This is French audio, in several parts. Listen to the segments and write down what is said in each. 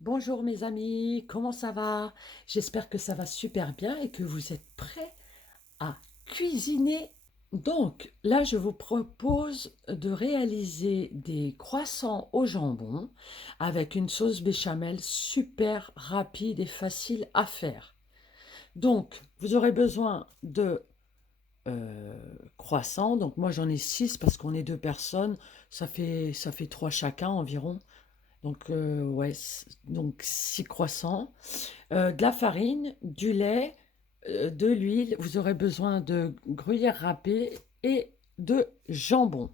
Bonjour mes amis, comment ça va? J'espère que ça va super bien et que vous êtes prêts à cuisiner. Donc là, je vous propose de réaliser des croissants au jambon avec une sauce béchamel super rapide et facile à faire. Donc, vous aurez besoin de croissants. Donc moi, j'en ai 6 parce qu'on est deux personnes. Ça fait 3 chacun environ. Donc, ouais, donc 6 croissants, de la farine, du lait, de l'huile. Vous aurez besoin de gruyère râpée et de jambon.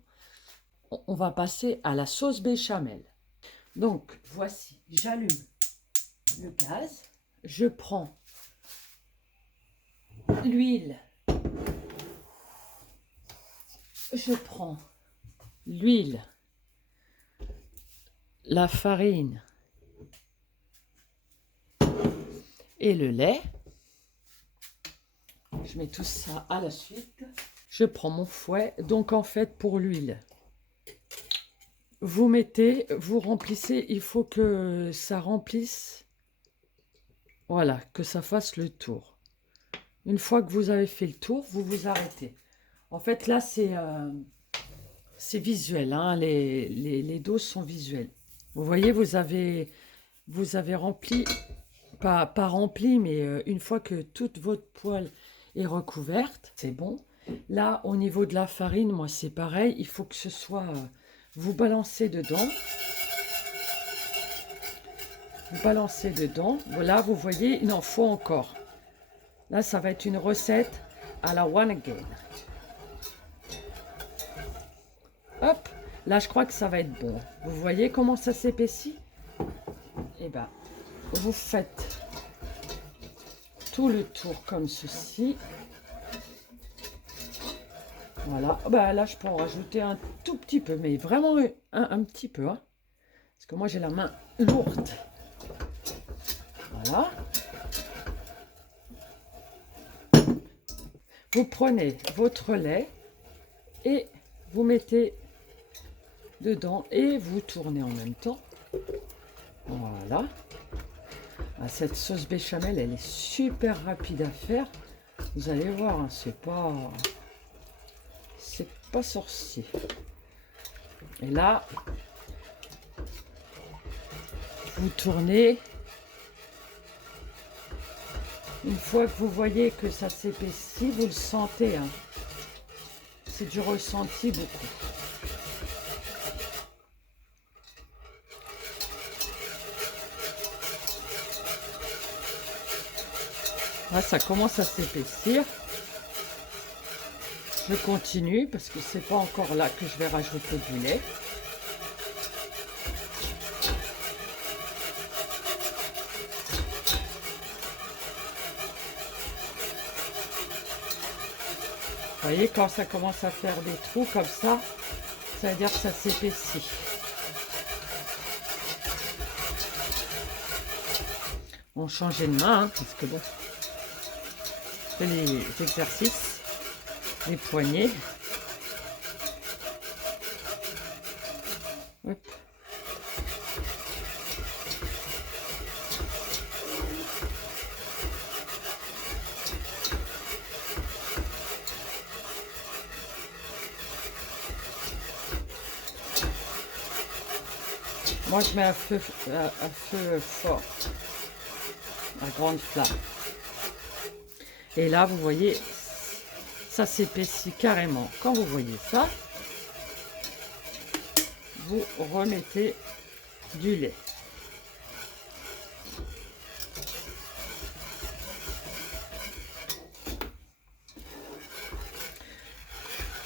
On va passer à la sauce béchamel. Donc, voici, j'allume le gaz. Je prends l'huile. Je prends l'huile, la farine et le lait. Je mets tout ça à la suite. Je prends mon fouet. Donc, en fait, pour l'huile, vous remplissez, il faut que ça remplisse, voilà, que ça fasse le tour. Une fois que vous avez fait le tour, vous vous arrêtez. En fait, là, c'est visuel, hein, les doses sont visuelles. Vous voyez, vous avez rempli, pas rempli, mais une fois que toute votre poêle est recouverte, c'est bon. Là, au niveau de la farine, moi, c'est pareil, il faut que ce soit, vous balancez dedans. Vous balancez dedans. Voilà, vous voyez, il en faut encore. Là, ça va être une recette à la one again. Hop, là, je crois que ça va être bon. Vous voyez comment ça s'épaissit? Eh bien, vous faites tout le tour comme ceci. Voilà. Bah, là, je peux en rajouter un tout petit peu, mais vraiment un petit peu. Hein, parce que moi, j'ai la main lourde. Voilà. Vous prenez votre lait et vous mettez dedans et vous tournez en même temps. Voilà. Ah, cette sauce béchamel, elle est super rapide à faire. Vous allez voir, hein, c'est pas sorcier. Et là, vous tournez. Une fois que vous voyez que ça s'épaissit, vous le sentez. Hein. C'est du ressenti beaucoup. Là, ça commence à s'épaissir. Je continue parce que c'est pas encore là que je vais rajouter du lait. Vous voyez, quand ça commence à faire des trous comme ça veut dire que ça s'épaissit. On changeait de main, hein, parce que bon, je fais les exercices, les poignets. Hop. Moi, je mets à feu fort, à grande flamme. Et là, vous voyez, ça s'épaissit carrément. Quand vous voyez ça, vous remettez du lait.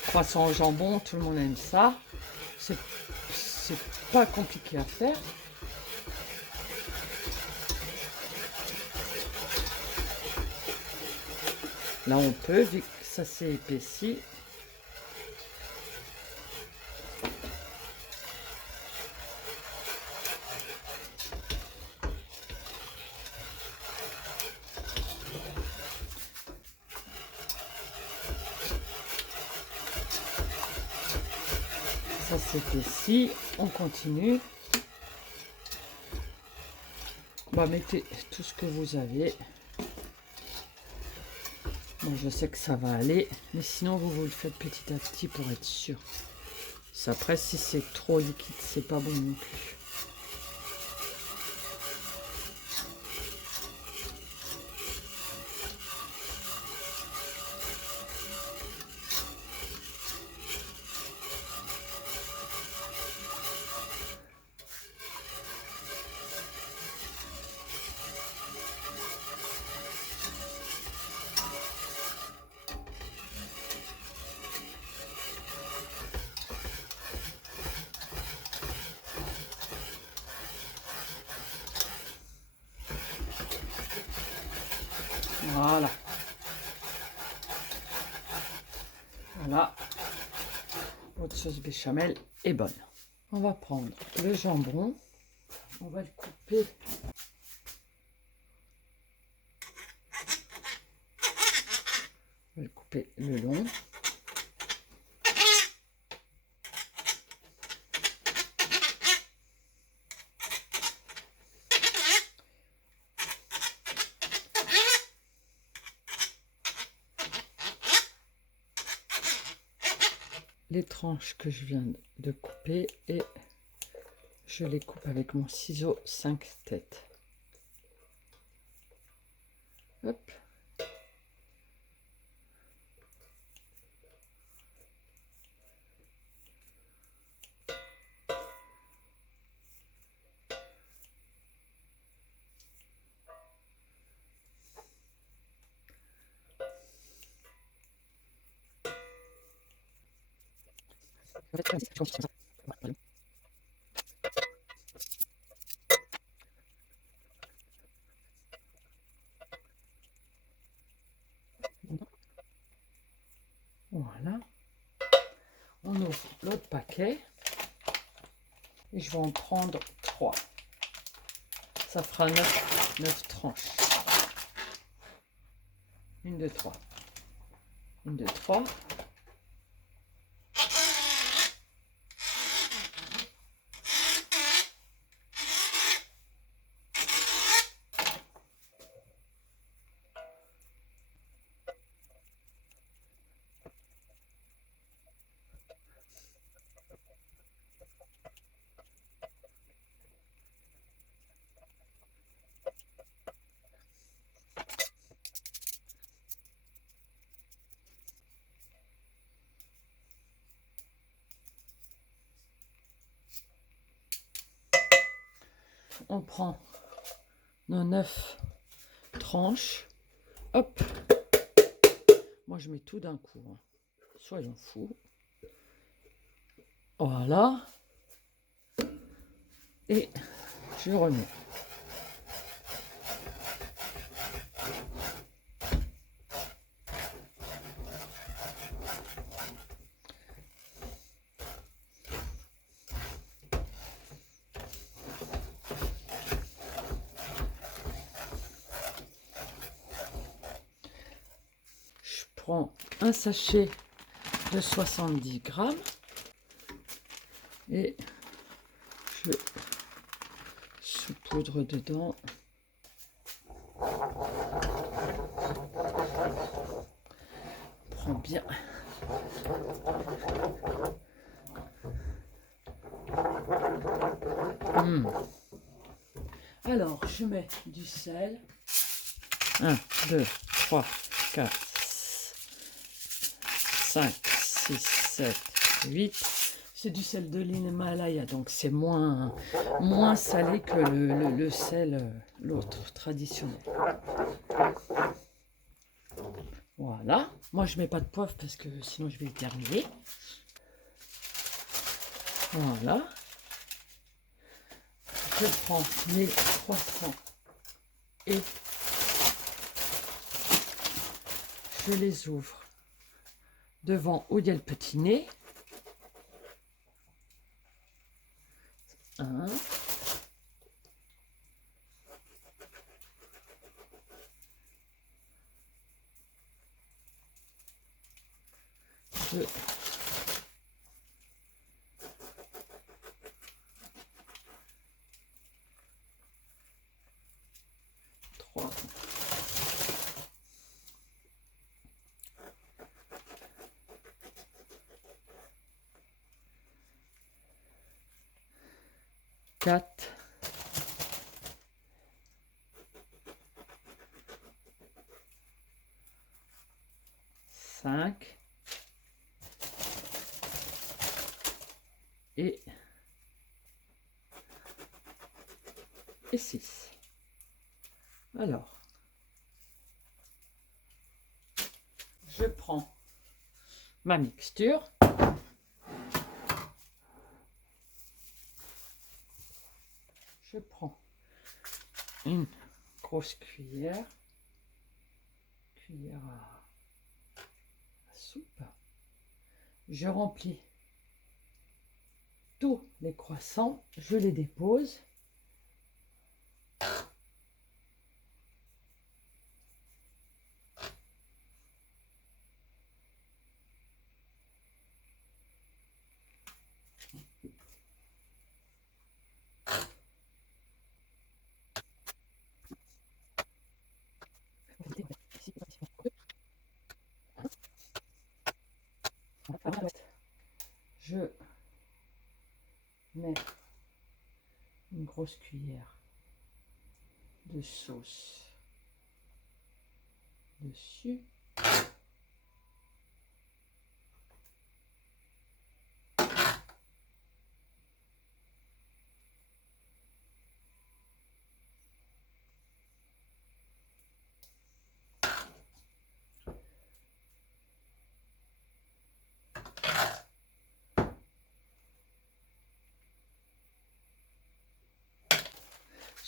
Croissant au jambon, tout le monde aime ça. C'est pas compliqué à faire. Là, on peut, vu que ça s'est épaissi. Ça s'épaissit, on continue. Bah, mettez tout ce que vous avez. Moi, je sais que ça va aller, mais sinon, vous le faites petit à petit pour être sûr. Après, si c'est trop liquide, c'est pas bon non plus. Voilà. Voilà. Votre sauce béchamel est bonne. On va prendre le jambon. On va le couper. On va le couper le long. Les tranches que je viens de couper et je les coupe avec mon ciseau 5 têtes. Hop. Voilà. On ouvre l'autre paquet et je vais en prendre 3. Ça fera 9 tranches. 1, 2, 3. 1, 2, 3. On prend nos 9 tranches. Hop. Moi, je mets tout d'un coup. Hein. Soyons fous. Voilà. Et je remets. Je prends un sachet de 70 grammes et je saupoudre dedans. Prends bien. Alors, je mets du sel. 1, 2, 3, 4, 5, 6, 7, 8. C'est du sel de l'Himalaya, donc c'est moins salé que le sel, l'autre, traditionnel. Voilà. Moi, je mets pas de poivre parce que sinon je vais éternuer. Voilà. Je prends mes croissants et je les ouvre devant où il y a le petit nez. 1. 2. 3. 3, 4, 5 et 6. Alors, je prends ma mixture. Je prends une grosse cuillère à soupe. Je remplis tous les croissants, je les dépose. Je mets une grosse cuillère de sauce dessus.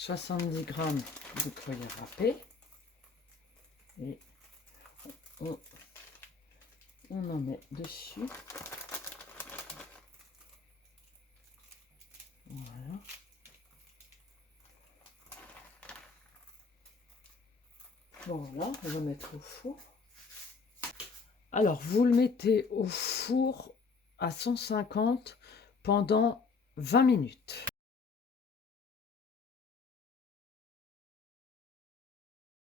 « 70 g de gruyère râpée et on en met dessus. Voilà. Voilà, on va mettre au four. Alors, vous le mettez au four à 150 pendant 20 minutes.